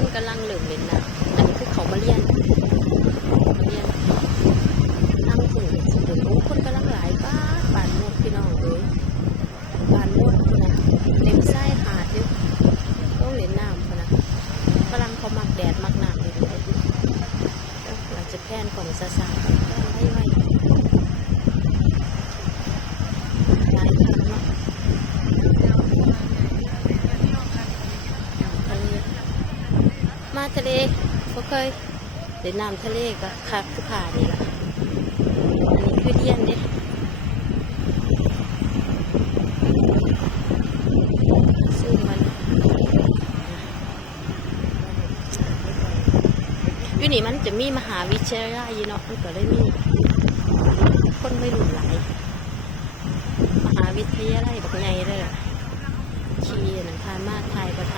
คนกำลังเหลืองเลยนะ อันนี้คือเขามาเลียนมาเลียนนั่งสูงสุดเลยโอ้คนกำลังหลายป้าบานหมดพี่น้องเลยบานหมดนะเล็มไส้ขาดเยอะต้องเล่นน้ำคนนะกำลังเขามักแดดมักหนาวลยเลยเราจะแพนของซาซาไล่ไว้ มาทะเลก็เคยเล่นน้ำทะเลก็คักคือผ่านี่ล่ะอันนี้คือเดียนเด้ซึ่งมันอยู่นี่มันจะมีมหาวิทยาลัยเนาะมันก็เลยมีคนไม่รู้หลายมหาวิทยาลัยแบบไงเลยอะขี่นังทานมาถ่ายก็ถ่าย